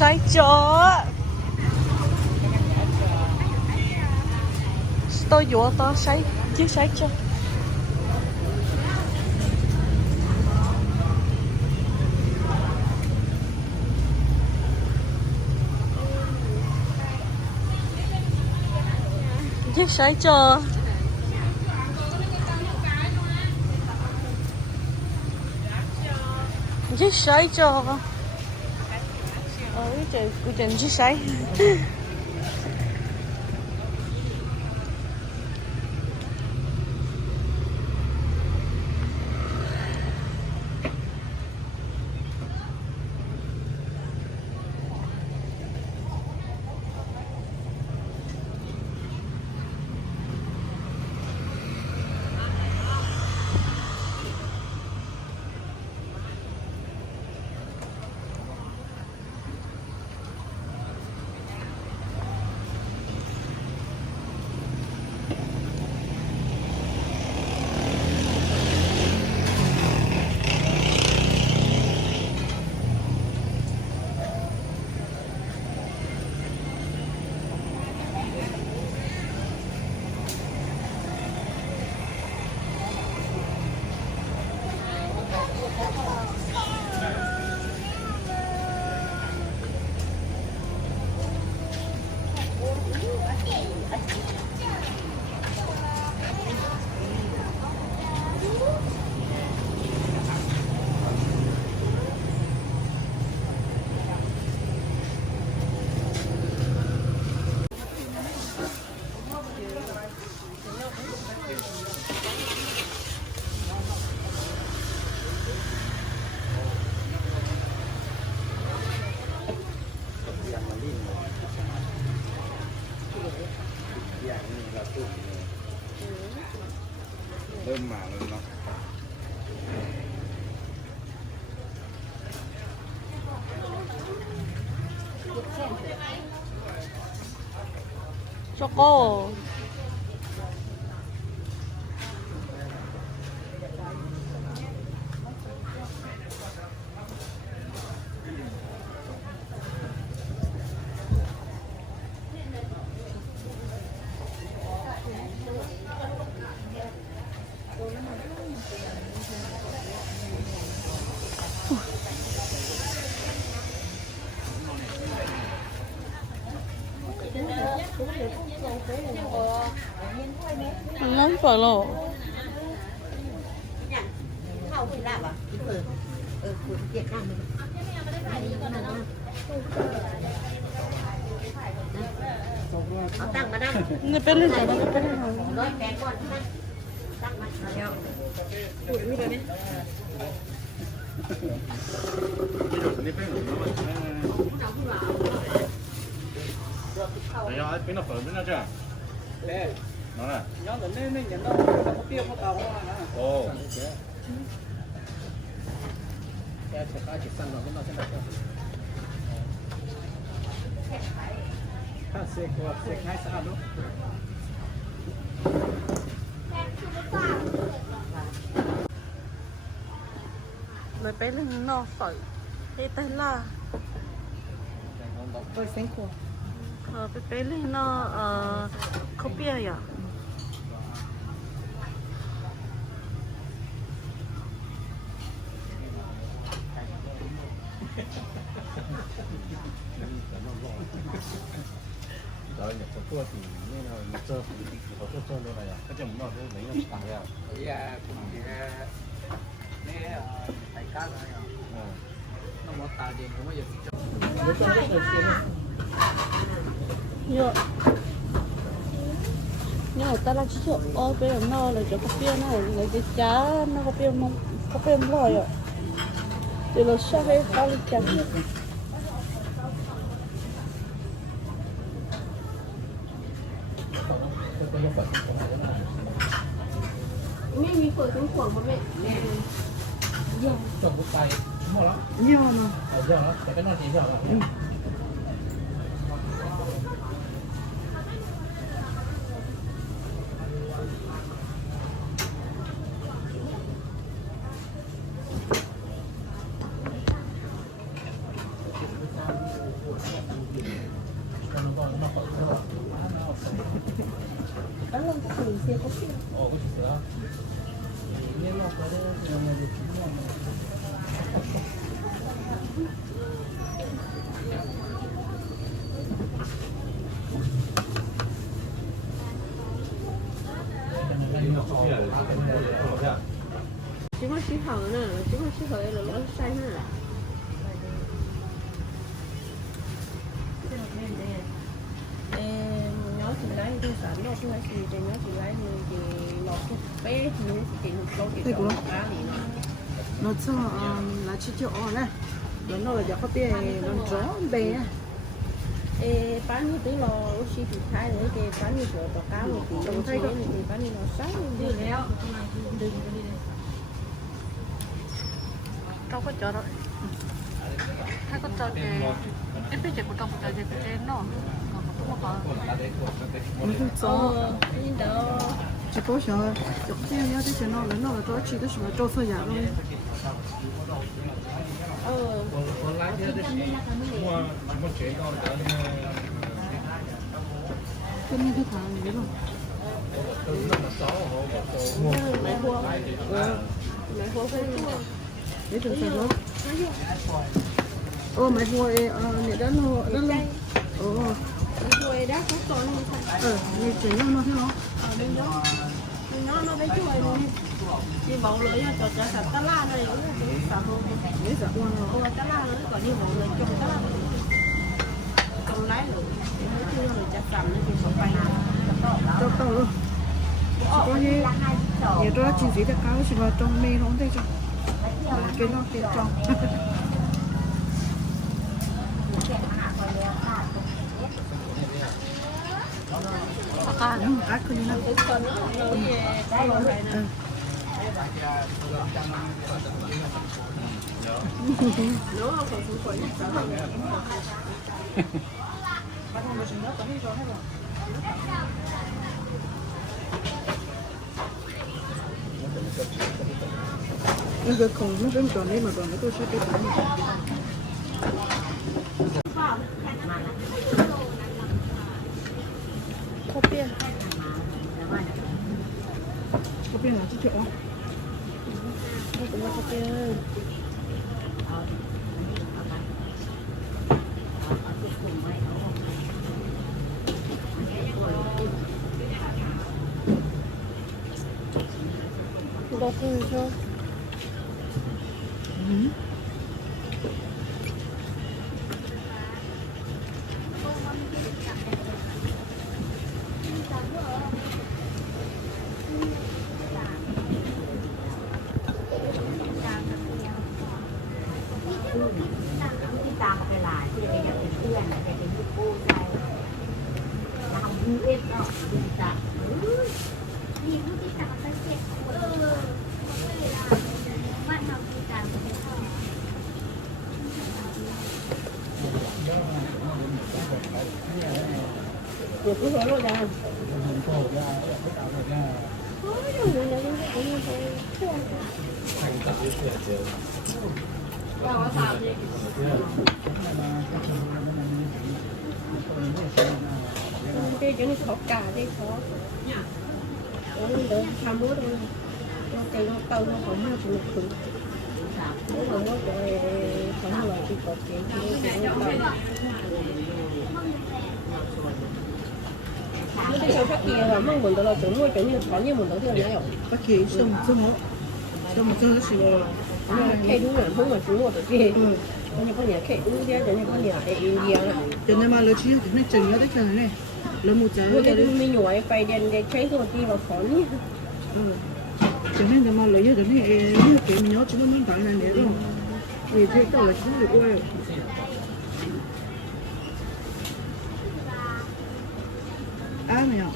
sai cho tôi dụa to sai chứ sai cho chứ sai cho chứ sai cho cái chuyện chứ saiเริ่มมาแล้วเนาะcho cô ngon phải lộเข้าที่ลาบอ่ะคุณเจ็บหน้ามึงเอาตั้งมานั่ง นี่เป็นเรื่องอะไรเป็นเรื่องอะไร ร้อยแปดก่อนนั่งตั้งมาเดี๋ยวพูดไม่ได้ไหม นี่เป็นหรือไม่哎呀，变到粉变到这，对，拿来。你要是那年到它变不到啊。哦。现在才刚起3个，跟到现在看谁开啥路。เลยไปเรื่องนอกใส่ให้เต้นล่า 会辛苦。ไปเรื่องนอกเขาเปียอ่ะ然后你不做底，那个你这我做这那个呀，他就没有没有打呀。哎呀，那太干了呀。嗯。那我打点我也是。 nhựa nhựa ta là chỉ ô bây giờ nó là cho cái bia nó là cái chá nó có bia mông có bia lòi ạ thì là sao hay sao đi chảไม่มีเปิดเป็นขวดป่ะแม่ จบไปหมดแล้ว nhựa mà เดี๋ยวแล้วจะไปนอนที่เดียวแล้ว เ 커피. 멋있어. 이해가 빠져서 영어를 주면 chỉ có xí hở nè, chỉ có xí hở là nó say nè. Nhớ chị lấy tôi sẵn đâu tôi lấy gì thì nhớ chị lấy thì lọt cái bé thì nó chị một số chị cho cá thì nó cho là chỉ cho nè nó là giờ có tiền nó gió bé bán như tí lò xí thì thái nữa cái bán như sữa tàu cá một tí đồng thấy thì bán như nó sáng đi léo đâu có chợ đâu hay có chợ thì em biết chỉ có trong chợ thì cái nó chỉ có sợ chụp xe nhớ tới chuyện nó là tôi chỉ tới chuyện là trâu sơ giả luôn. Cái này cái thằng gì đó. Mày mua phải mua. Để thử xem nó. Mày mua này đó luôn. Chui đó có con như chỉ nó thế nó bé chui luôn đi bầu lưỡi cho sạch tá la này cũng sạch luôn để sạch luôn rồi tá la nữa còn đi bầu lưỡi trồng tá la trồng lái lưỡi nó chưa rồi chặt sầm nó thì không phải nào to luôn chỉ có như nhiều đó chi phí cao chỉ là trong mê nó không thấy cho cái nó tiền trong ác hơn nữa. Cái con nó vẫn còn đấy mà còn tôi sẽ cái này. 커피. 커피 나지 줘. 엄마 커피. 너 보여줘.ที่ตามมาเป็นหลายที่เป็นเพื่อนเป็นลูกกู้ใจเราทำเอ็ดเนาะดีจ้ะมีผู้ที่ตามสังเกตว่าทำที่ตามเป็นข้อ왜 그거 그러냐? cái chỗ này khó cả đây khó được tham bố đâu nó cây nó tao nó không nó cũng được nó không có cái không là chỉ có cái cái chỗ phát kia là mong muốn đó là chỗ nuôi chỗ như có như muốn đó thì là nào phát kia xong xong cho nó xíu cái đúng là không mà chúng được cái cho nên có nhà cái đúng thế cho nên có nhà cái India cho nên mà lỡ chỉ cho nên chừng nó tới chừng này lỡ một trái cái mình nhồi phải đèn để cháy rồi đi vào phón nhé cho nên mà lỡ cho nên cái mình nhớ chúng nó bán này rồi vì thế đó là chúng được quay mày ạ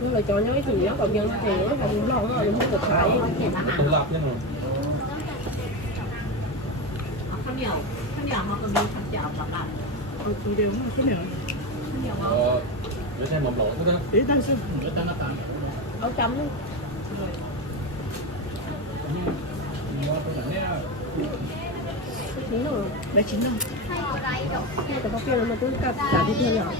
nhưng mà cho nhói thì nó còn nhân thì nó còn lo nó không được phải เห็นอาหาร ต้องหลับแน่นอน ข้าวเหนียวมันก็มีข้าวเจ้าปลากัด เอาตัวเดียวมาข้าวเหนียว ข้าวเหนียว ไม่ใช่หม่อมหลงก็ เอ๊ะได้สิ áo chấm luôn chín rồi ได้ชิ้นนึง nhưng mà có kia mà tôi cả đi theo nhỏ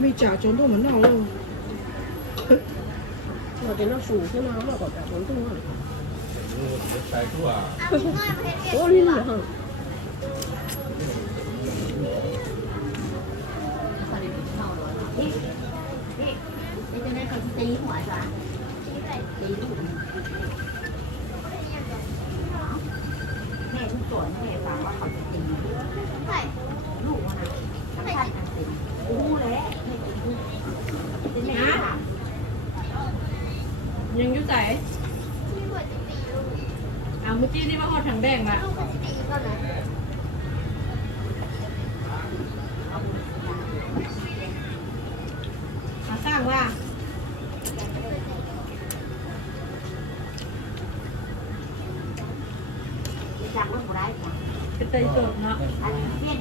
ไม่จ่าจนตัวเหมือนเราเลย mà cái nó sủ thế nào mà có cả bốn tung rồi ใส่ทั่ว ô lên rồi hả นี่จะได้เขาตีหัวจ้ะตีลูกแม่ทุกตัวแม่ฟังว่าเขาจะตีลูกมันนะทั้งท่านทั้งตีอู้เลยเป็นแม่ค่ะ ยังอยู่ไหนเมื่อกี้นี่ว่าหอดถังแดงมาสร้างว่า จับลูกได้จ้ะ เป็นไตสดเนาะ อันนี้เพี้ยน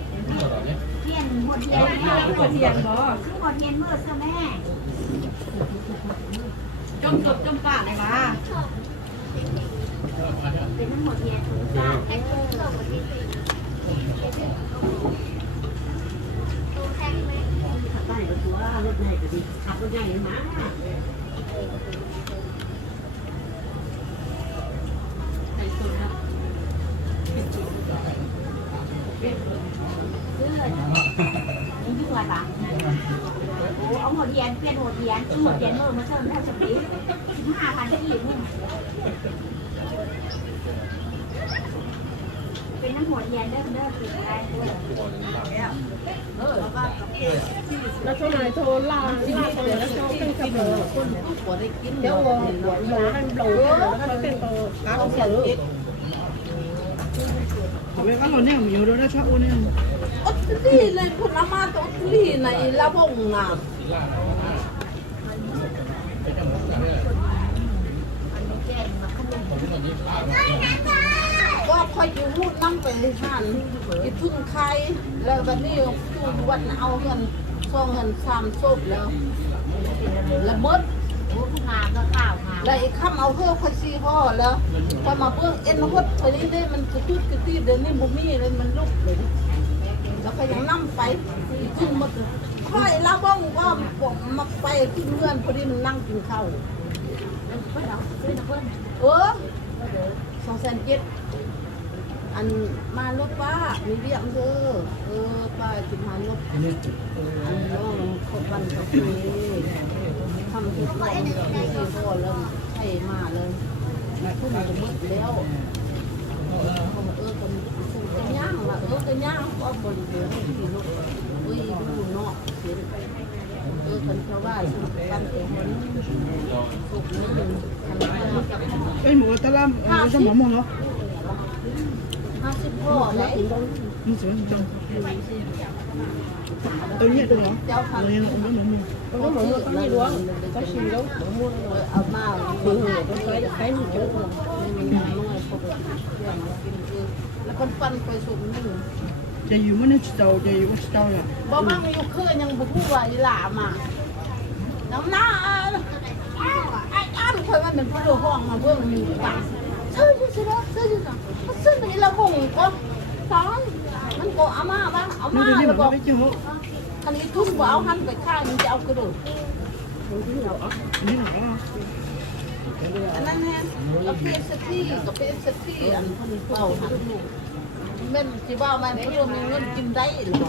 เพี้ยนหัวเทียน หัวเทียนบ่ คือหัวเทียนเมื่อเสื้อแม่ จมสดจมปากเลยว่า เป็นทั้งหัวเทียนจ้ะขับไปก็ถือว่ารถใหญ่ก็ดีขับรถใหญ่มาไตสดนะ นี่ยุ่งอะไรปะโอ้เอาหัวเทียนเปลี่ยนหัวเทียนหัวเทียนเมื่อมาเชิญได้สักปี15,000ที่อีกนี่เป็นน้ำหัวเทียนได้คืออะไรแล้วก็ nó chỗ này chỗ la rồi nó chỗ bên cạnh rồi nếu lẩu ăn lẩu nó bên tàu cá không xử เอาไว้ว่าเราเนี่ยมีเราได้ชอบโอเนี่ย อดลี่เลยผลไม้อดลี่ในละวงน่ะก็คอยอยู่รูดน้ำไปหันกินพึ่งไข่แล้ววันนี้จูวันเอาเงิน2,000 3 ศพแล้วละมด โอ้ผู้งานก็ข้าวงาน แล้วอีกคำเอาเพื่อคอยซีพ่อแล้วพอมาเบื้องเอ็นหดพอดีได้มันกระตุ้นกระตี้เดินนี่บุมีเลยมันลุกเลยแล้วก็ยังนั่งไปขึ้นมาค่อยละบ้องว่าผมมาไปขึ้นเพื่อนพอดีมันนั่งกินข้าว เพื่อนเราเพื่อนเพื่อน 207,000อันมารถป้ามีเรียกเด้อป้าสิมารถอันน้องเขาบันเขาคุยทำที่พ่อที่พ่อแล้วให้มาเลยพุ่งจะมุดแล้วเขามากันกันย่างมากันย่างก็บริเวณที่รถดูนอกเสียกันชาวบ้านกันเองมันสุกนึ่งทำอะไร เอ้ยหมูตะล่ำเอาสมองมองเนาะ 50 พ่อเลย มันสวยจังตัวนี้ตัวเนาะ เจ้า ตัว ทำ นี้เราเอาหมู không có mọi người có gì luôn có gì đâu mua เอามา thì người có cái gì chứ แล้วคนปั้นไปสุกนึ่ง จะอยู่มันในเตาจะอยู่ว่าเตาอ่ะ บ่มั่งอยู่คือยังบ่ฮู้ว่าอีหลามาน้ำหน้าไอ้อ้ำเคยว่าเป็นผู้ดูห้องมาเบิ่งมีป่ะซื้ออยู่สิเด้อซื้ออยู่ซะซื้อไปละวงก็สองมันก็เอามาบ้างเอา มัน มา จะนี่ แล้ว มั ก็ นไม่เจอ คันนี้ทุ่มบ่เอาหันไปข้างมันจะเอากระโดด อันนี้หรอ อันนั้นแฮะก็เพียนสตี้ก็เป็นสตี้อันเพิ่นเป่าหันแม่นสิว่ามันเพิ่นมีเงินกินได้หรือบ่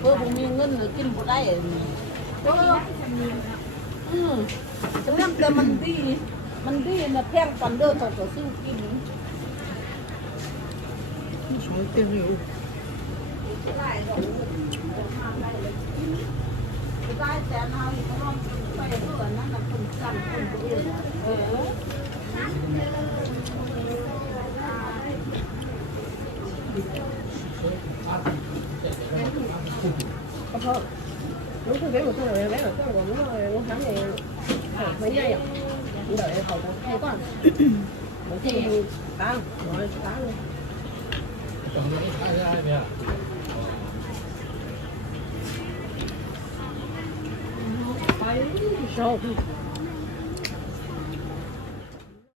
เพิ่นบ่มีเงินกินบ่ได้ฉะนั้นแต่มันดีนะแพงปันเด้อต้องก็ซื้อกิน สวยเต็มเลย ได้แต่เอาอีกน้องไปเพื่อนนั่นน่ะคนสั่งคนบ่เออ có thôi lúc tôi ghé một thôi rồi ghé một thôi còn lúc tháng thì mấy giây ạ đợi hậu một hai con một khi tám rồi tám luôn sâu